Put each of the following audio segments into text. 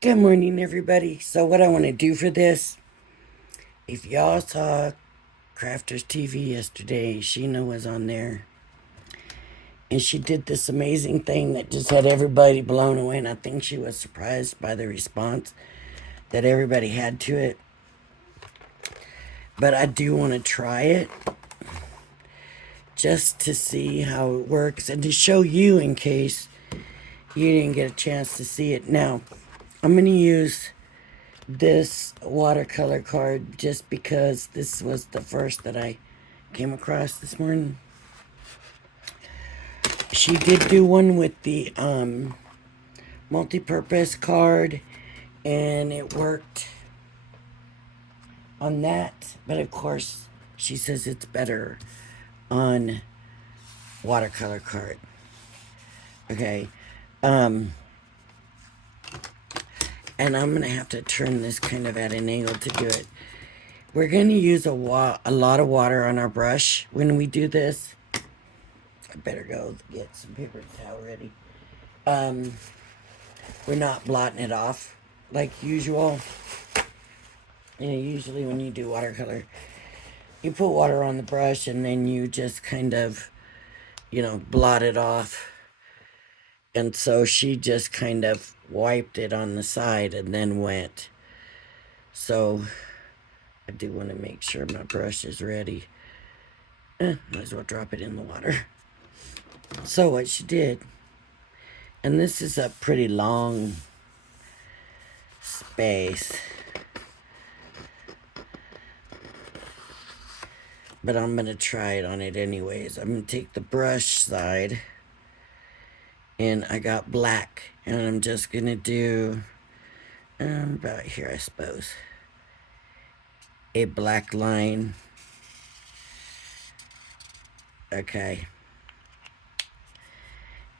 Good morning, everybody. So, what I want to do for this, if y'all saw Crafters TV yesterday, Sheena was on there and she did this amazing thing that just had everybody blown away. And I think she was surprised by the response that everybody had to it. But I do want to try it just to see how it works and to show you in case you didn't get a chance to see it. Now, I'm going to use this watercolor card just because this was the first that I came across this morning. She did do one with the multi-purpose card and it worked on that, but of course she says it's better on watercolor card. Okay. um and I'm gonna have to turn this kind of at an angle to do it. We're gonna use a lot of water on our brush when we do this. I better go get some paper towel ready. um we're not blotting it off like usual. Usually when you do watercolor, you put water on the brush and then you just kind of, blot it off. And so she just kind of wiped it on the side and then went. So I do want to make sure my brush is ready. Might as well drop it in the water. So what she did, and this is a pretty long space, but I'm going to try it on it anyways. I'm going to take the brush side, and I got black, and I'm just going to do about here, I suppose, a black line. Okay.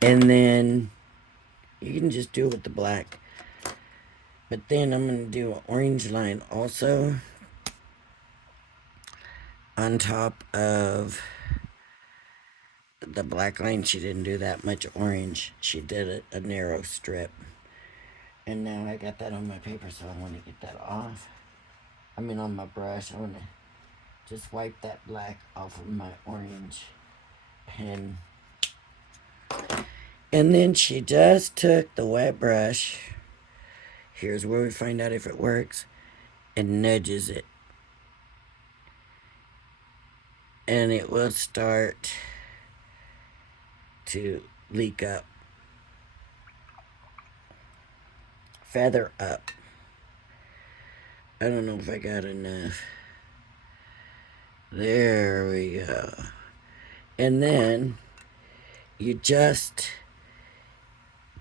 And then you can just do it with the black. But then I'm going to do an orange line also on top of the black line. She didn't do that much orange. She did a narrow strip. And now I got that on my paper, so I want to get that off. I mean, on my brush. I want to just wipe that black off of my orange pen. And then she just took the wet brush. Here's where we find out if it works. And nudges it. And it will start to leak up. Feather up. I don't know if I got enough. There we go. And then you just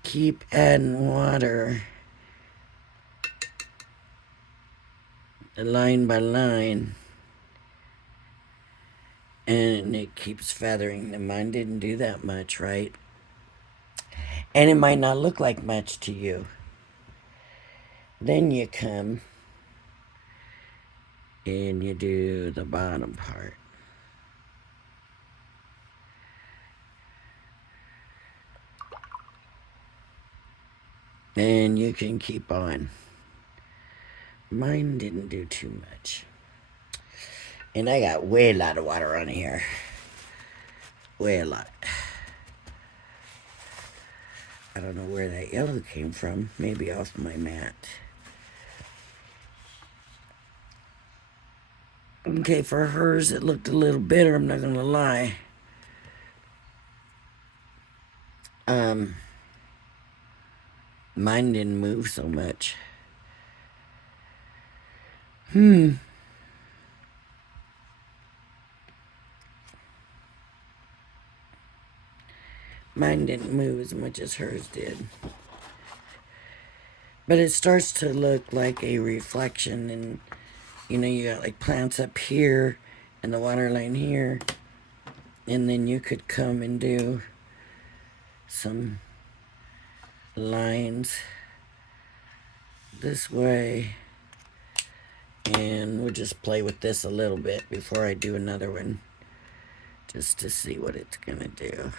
keep adding water line by line, and it keeps feathering. And mine didn't do that much, right? And it might not look like much to you. Then you come and you do the bottom part. And you can keep on. Mine didn't do too much. And I got way a lot of water on here. Way a lot. I don't know where that yellow came from. Maybe off my mat. Okay, for hers it looked a little bitter, I'm not gonna lie. Mine didn't move so much. Mine didn't move as much as hers did. But it starts to look like a reflection, and you got like plants up here and the water line here. And then you could come and do some lines this way. And we'll just play with this a little bit before I do another one, just to see what it's gonna do.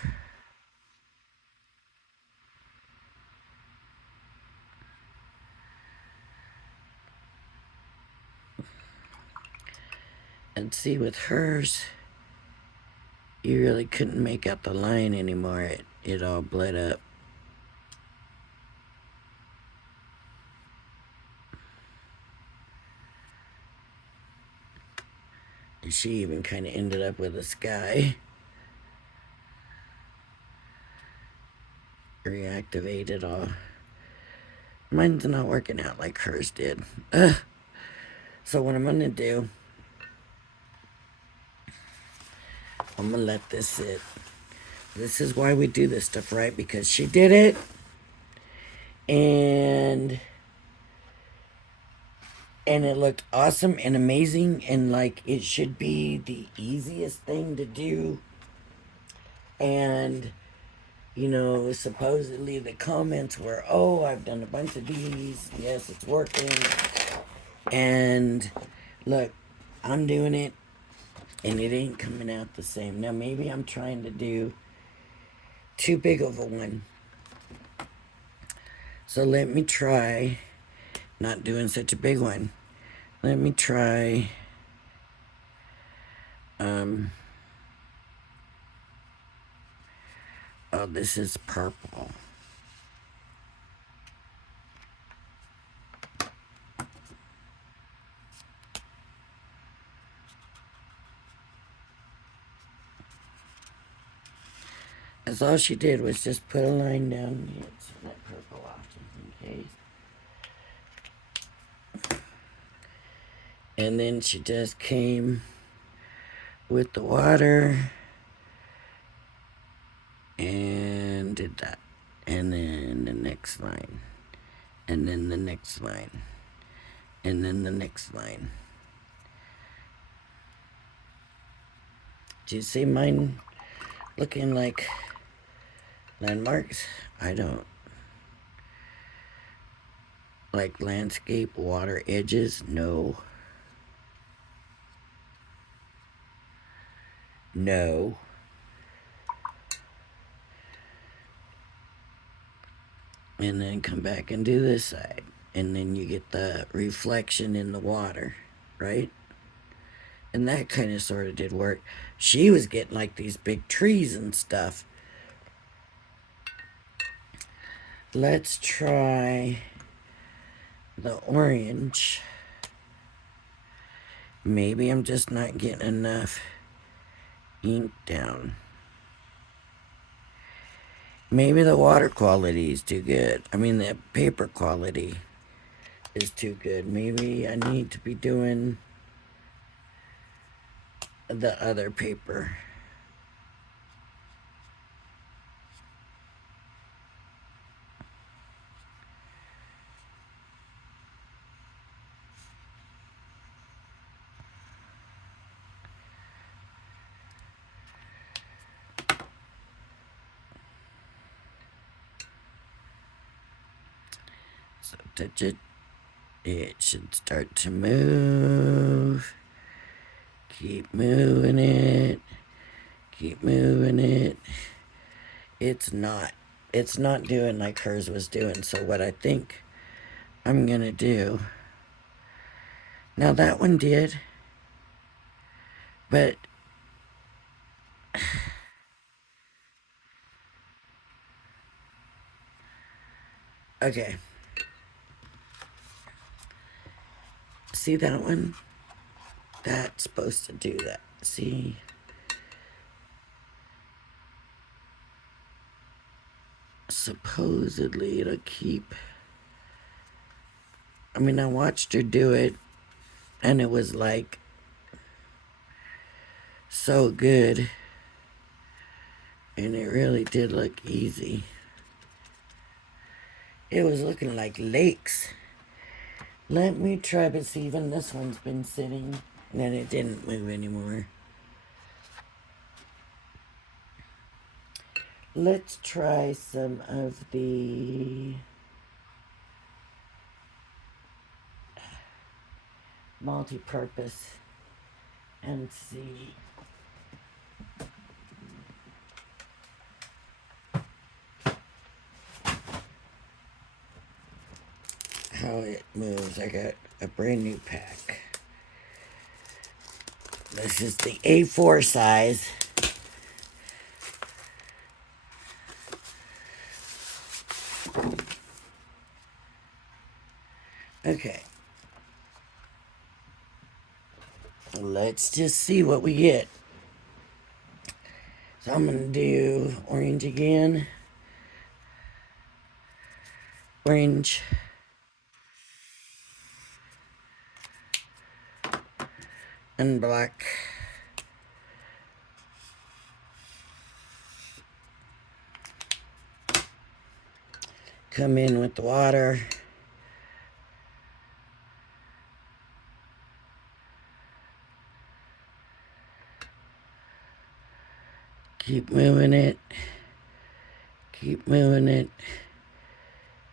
And see, with hers, you really couldn't make out the line anymore. It all bled up. And she even kind of ended up with a sky. Reactivated all. Mine's not working out like hers did. So what I'm going to do, I'm going to let this sit. This is why we do this stuff, right? Because she did it. And it looked awesome and amazing. And like it should be the easiest thing to do. And, you know, supposedly the comments were, oh, I've done a bunch of these. Yes, it's working. And look, I'm doing it. And it ain't coming out the same. Now, maybe I'm trying to do too big of a one. So let me try not doing such a big one. Let me try oh, this is purple. That's all she did was just put a line down. Let's turn that purple off just in case. And then she just came with the water and did that. And then the next line. And then the next line. And then the next line. Do you see mine looking like landmarks? I don't. Like landscape water edges? No. No. And then come back and do this side. And then you get the reflection in the water, right? And that kind of sort of did work. She was getting like these big trees and stuff. Let's try the orange. Maybe I'm just not getting enough ink down. Maybe the water quality is too good. I mean, the paper quality is too good. Maybe I need to be doing the other paper. So touch it. It should start to move. Keep moving it. Keep moving it. It's not. It's not doing like hers was doing. So what I think I'm going to do. Now that one did. But okay. See that one? That's supposed to do that. See? Supposedly it'll keep. I mean, I watched her do it, and it was like so good. And it really did look easy. It was looking like lakes. Let me try, but see, even this one's been sitting, and it didn't move anymore. Let's try some of the multi-purpose and see how it moves. I got a brand new pack. This is the A4 size. Okay. Let's just see what we get. So I'm going to do orange again. Orange. And black. Come in with the water. Keep moving it. Keep moving it.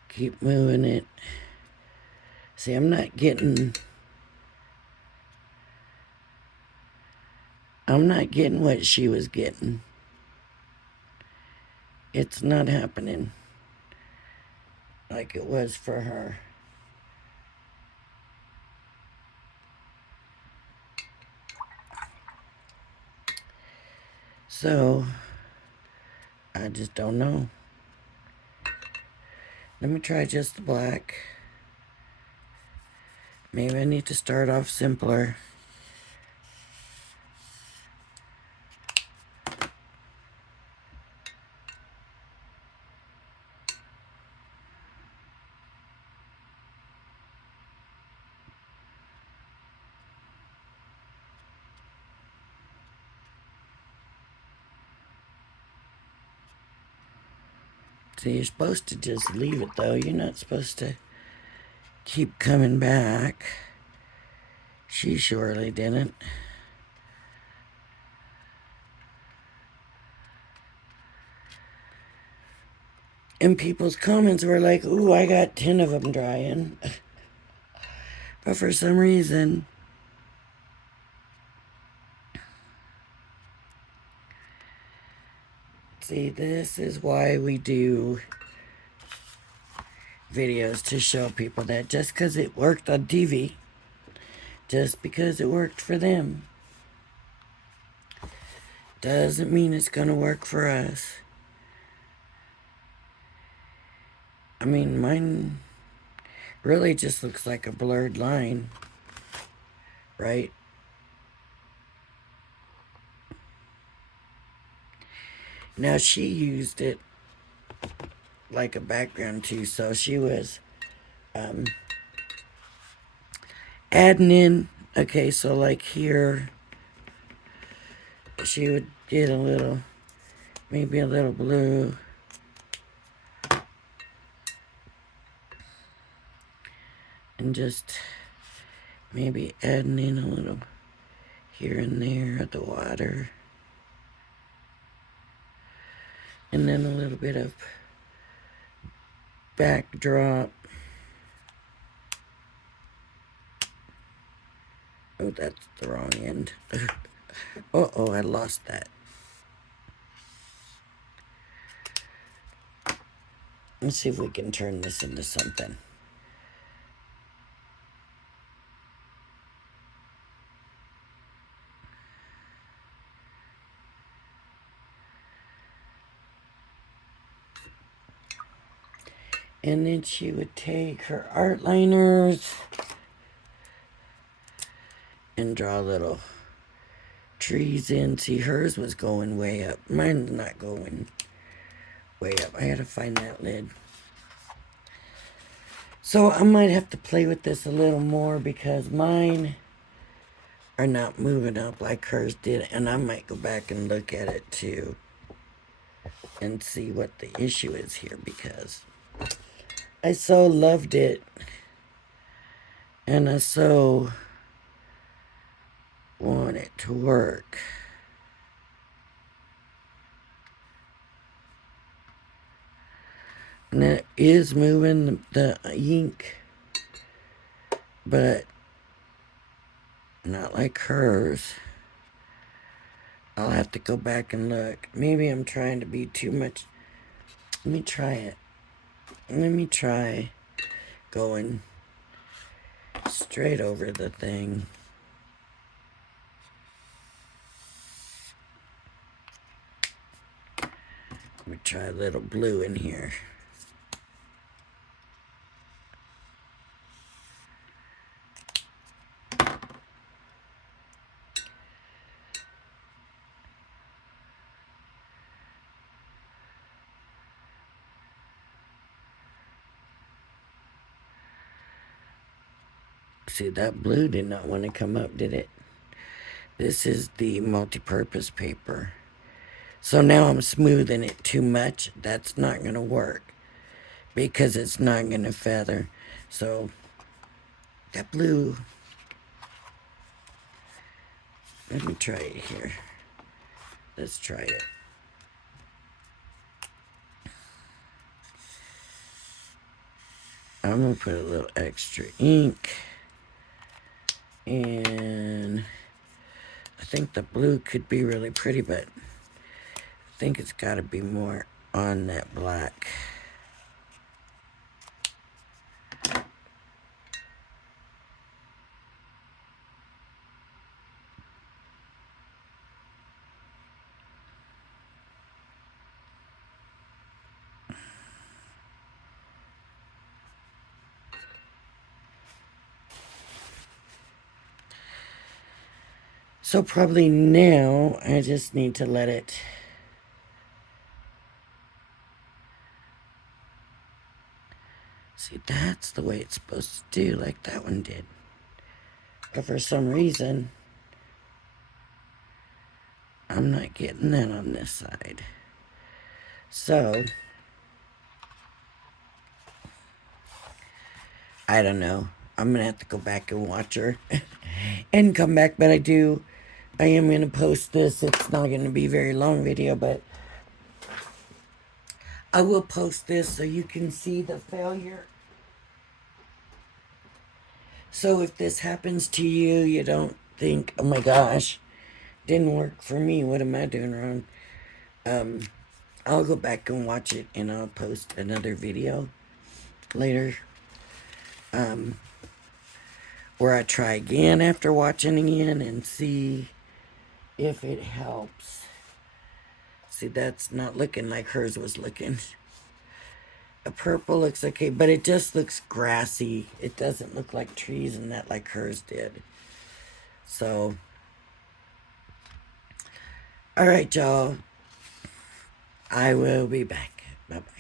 Keep moving it. See, I'm not getting what she was getting. It's not happening like it was for her. So, I just don't know. Let me try just the black. Maybe I need to start off simpler. See, you're supposed to just leave it though. You're not supposed to keep coming back. She surely didn't. And people's comments were like, ooh, I got 10 of them drying. But for some reason, see, this is why we do videos, to show people that just because it worked on TV, just because it worked for them, doesn't mean it's going to work for us. I mean, mine really just looks like a blurred line, right? Now, she used it like a background too, so she was adding in. Okay, so like here, she would get a little, maybe a little blue. And just maybe adding in a little here and there of the water. And then a little bit of backdrop. Oh, that's the wrong end. Uh-oh, I lost that. Let's see if we can turn this into something. And then she would take her art liners and draw little trees in. See, hers was going way up. Mine's not going way up. I had to find that lid. So I might have to play with this a little more because mine are not moving up like hers did. And I might go back and look at it too and see what the issue is here, because I so loved it and I so want it to work. And it is moving the ink, but not like hers. I'll have to go back and look. Maybe I'm trying to be too much. Let me try it. Let me try going straight over the thing. try a little blue in here. See, that blue did not want to come up, did it? This is the multi-purpose paper. So now I'm smoothing it too much. That's not going to work because it's not going to feather. So that blue, let me try it here. Let's try it. I'm going to put a little extra ink. And I think the blue could be really pretty, but I think it's got to be more on that black. So probably now I just need to let it see. That's the way it's supposed to do, like that one did. But for some reason I'm not getting that on this side. So I don't know. I'm gonna have to go back and watch her and come back. But I am gonna post this. It's not gonna be a very long video, but I will post this so you can see the failure. So if this happens to you, you don't think, oh my gosh, didn't work for me. What am I doing wrong? I'll go back and watch it and I'll post another video later. Where I try again after watching again and see if it helps. See, that's not looking like hers was looking. A purple looks okay, but it just looks grassy. It doesn't look like trees and that like hers did. So, all right, y'all. I will be back. Bye-bye.